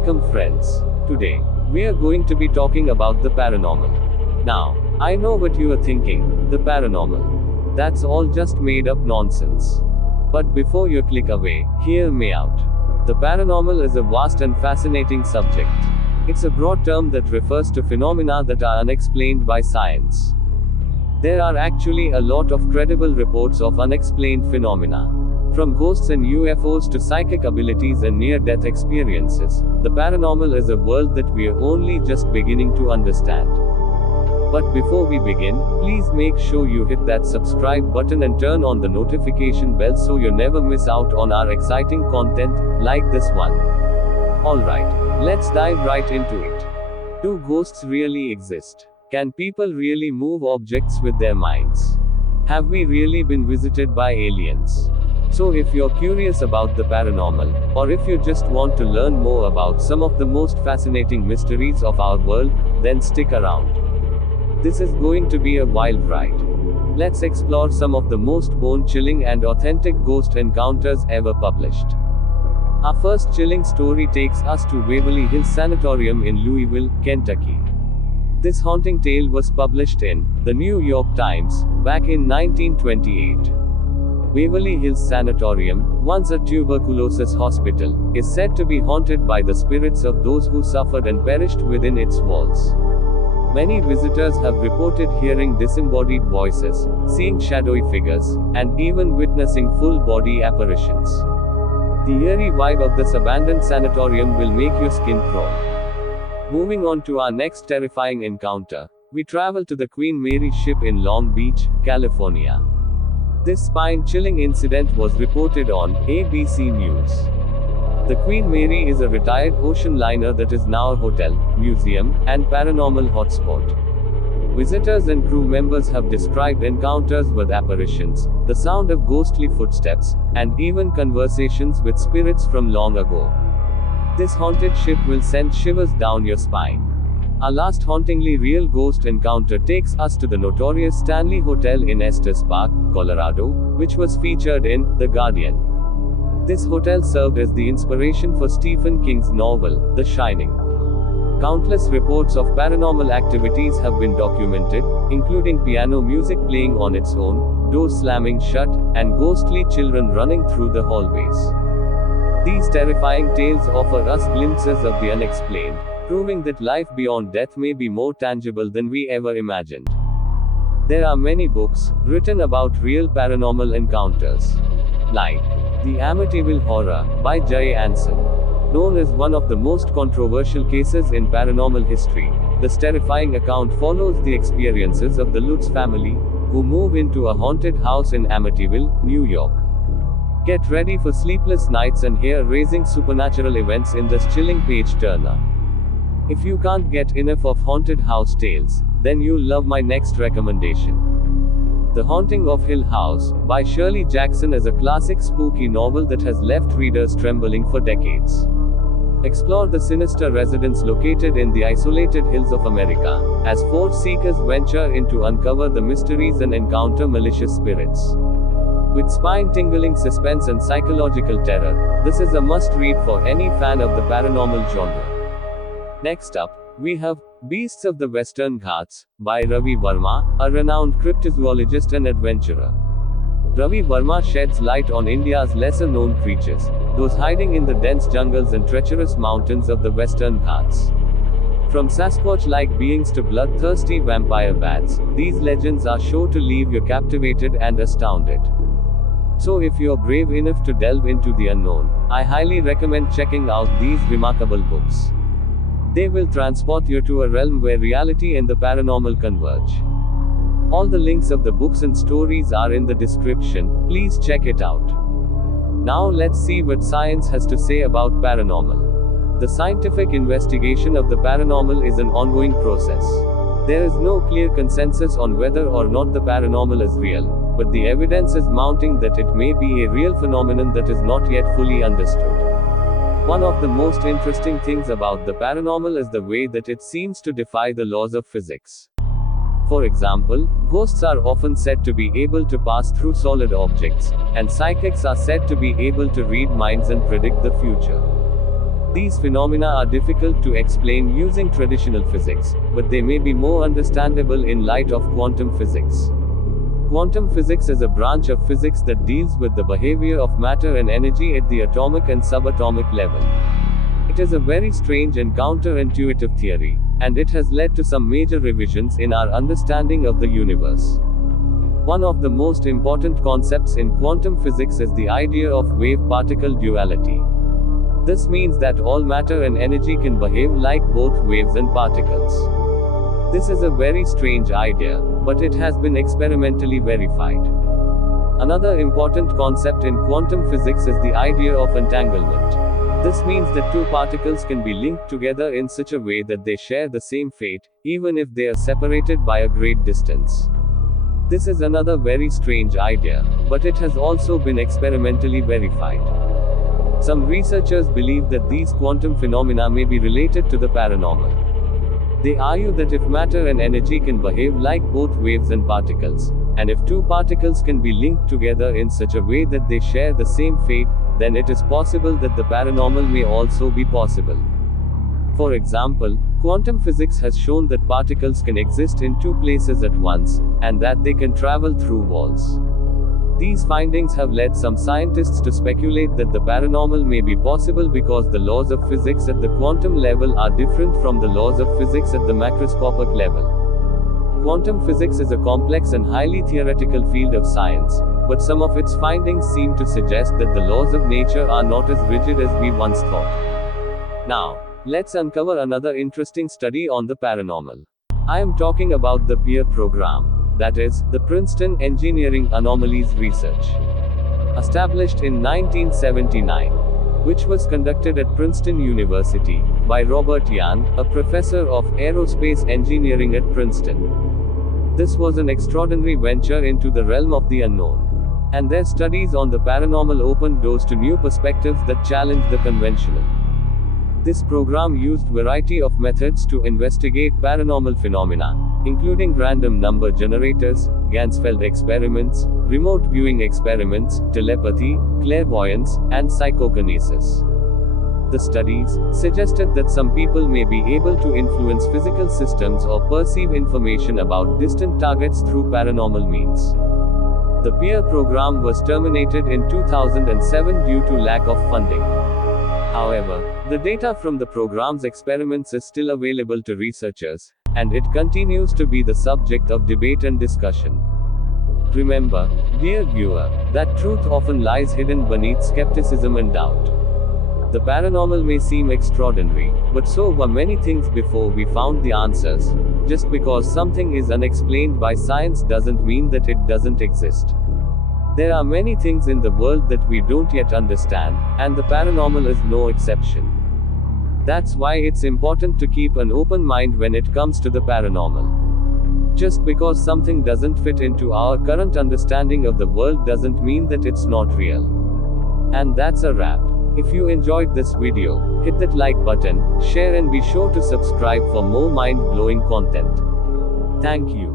Welcome friends. Today, we are going to be talking about the paranormal. Now, I know what you are thinking, the paranormal. That's all just made up nonsense. But before you click away, hear me out. The paranormal is a vast and fascinating subject. It's a broad term that refers to phenomena that are unexplained by science. There are actually a lot of credible reports of unexplained phenomena. From ghosts and UFOs to psychic abilities and near-death experiences, the paranormal is a world that we are only just beginning to understand. But before we begin, please make sure you hit that subscribe button and turn on the notification bell so you never miss out on our exciting content, like this one. Alright, let's dive right into it. Do ghosts really exist? Can people really move objects with their minds? Have we really been visited by aliens? So if you're curious about the paranormal, or if you just want to learn more about some of the most fascinating mysteries of our world, then stick around. This is going to be a wild ride. Let's explore some of the most bone-chilling and authentic ghost encounters ever published. Our first chilling story takes us to Waverly Hills Sanatorium in Louisville, Kentucky. This haunting tale was published in the New York Times back in 1928. Waverly Hills Sanatorium, once a tuberculosis hospital, is said to be haunted by the spirits of those who suffered and perished within its walls. Many visitors have reported hearing disembodied voices, seeing shadowy figures, and even witnessing full-body apparitions. The eerie vibe of this abandoned sanatorium will make your skin crawl. Moving on to our next terrifying encounter, we travel to the Queen Mary ship in Long Beach, California. This spine-chilling incident was reported on ABC News. The Queen Mary is a retired ocean liner that is now a hotel, museum, and paranormal hotspot. Visitors and crew members have described encounters with apparitions, the sound of ghostly footsteps, and even conversations with spirits from long ago. This haunted ship will send shivers down your spine. Our last hauntingly real ghost encounter takes us to the notorious Stanley Hotel in Estes Park, Colorado, which was featured in The Guardian. This hotel served as the inspiration for Stephen King's novel, The Shining. Countless reports of paranormal activities have been documented, including piano music playing on its own, doors slamming shut, and ghostly children running through the hallways. These terrifying tales offer us glimpses of the unexplained, proving that life beyond death may be more tangible than we ever imagined. There are many books written about real paranormal encounters, like The Amityville Horror by Jay Anson. Known as one of the most controversial cases in paranormal history, this terrifying account follows the experiences of the Lutz family, who move into a haunted house in Amityville, New York. Get ready for sleepless nights and hair-raising supernatural events in this chilling page-turner. If you can't get enough of haunted house tales, then you'll love my next recommendation. The Haunting of Hill House, by Shirley Jackson, is a classic spooky novel that has left readers trembling for decades. Explore the sinister residence located in the isolated hills of America, as four seekers venture in to uncover the mysteries and encounter malicious spirits. With spine-tingling suspense and psychological terror, this is a must-read for any fan of the paranormal genre. Next up, we have Beasts of the Western Ghats, by Ravi Verma, a renowned cryptozoologist and adventurer. Ravi Verma sheds light on India's lesser-known creatures, those hiding in the dense jungles and treacherous mountains of the Western Ghats. From Sasquatch-like beings to bloodthirsty vampire bats, these legends are sure to leave you captivated and astounded. So if you're brave enough to delve into the unknown, I highly recommend checking out these remarkable books. They will transport you to a realm where reality and the paranormal converge. All the links of the books and stories are in the description, please check it out. Now let's see what science has to say about paranormal. The scientific investigation of the paranormal is an ongoing process. There is no clear consensus on whether or not the paranormal is real, but the evidence is mounting that it may be a real phenomenon that is not yet fully understood. One of the most interesting things about the paranormal is the way that it seems to defy the laws of physics. For example, ghosts are often said to be able to pass through solid objects, and psychics are said to be able to read minds and predict the future. These phenomena are difficult to explain using traditional physics, but they may be more understandable in light of quantum physics. Quantum physics is a branch of physics that deals with the behavior of matter and energy at the atomic and subatomic level. It is a very strange and counterintuitive theory, and it has led to some major revisions in our understanding of the universe. One of the most important concepts in quantum physics is the idea of wave-particle duality. This means that all matter and energy can behave like both waves and particles. This is a very strange idea, but it has been experimentally verified. Another important concept in quantum physics is the idea of entanglement. This means that two particles can be linked together in such a way that they share the same fate, even if they are separated by a great distance. This is another very strange idea, but it has also been experimentally verified. Some researchers believe that these quantum phenomena may be related to the paranormal. They argue that if matter and energy can behave like both waves and particles, and if two particles can be linked together in such a way that they share the same fate, then it is possible that the paranormal may also be possible. For example, quantum physics has shown that particles can exist in two places at once, and that they can travel through walls. These findings have led some scientists to speculate that the paranormal may be possible because the laws of physics at the quantum level are different from the laws of physics at the macroscopic level. Quantum physics is a complex and highly theoretical field of science, but some of its findings seem to suggest that the laws of nature are not as rigid as we once thought. Now, let's uncover another interesting study on the paranormal. I am talking about the PEER program. That is, the Princeton Engineering Anomalies Research. Established in 1979, which was conducted at Princeton University, by Robert Yan, a professor of aerospace engineering at Princeton. This was an extraordinary venture into the realm of the unknown. And their studies on the paranormal opened doors to new perspectives that challenged the conventional. This program used variety of methods to investigate paranormal phenomena, including random number generators, Ganzfeld experiments, remote viewing experiments, telepathy, clairvoyance, and psychokinesis. The studies suggested that some people may be able to influence physical systems or perceive information about distant targets through paranormal means. The PEER program was terminated in 2007 due to lack of funding. However, the data from the program's experiments is still available to researchers, and it continues to be the subject of debate and discussion. Remember, dear viewer, that truth often lies hidden beneath skepticism and doubt. The paranormal may seem extraordinary, but so were many things before we found the answers. Just because something is unexplained by science doesn't mean that it doesn't exist. There are many things in the world that we don't yet understand, and the paranormal is no exception. That's why it's important to keep an open mind when it comes to the paranormal. Just because something doesn't fit into our current understanding of the world doesn't mean that it's not real. And that's a wrap. If you enjoyed this video, hit that like button, share and be sure to subscribe for more mind-blowing content. Thank you.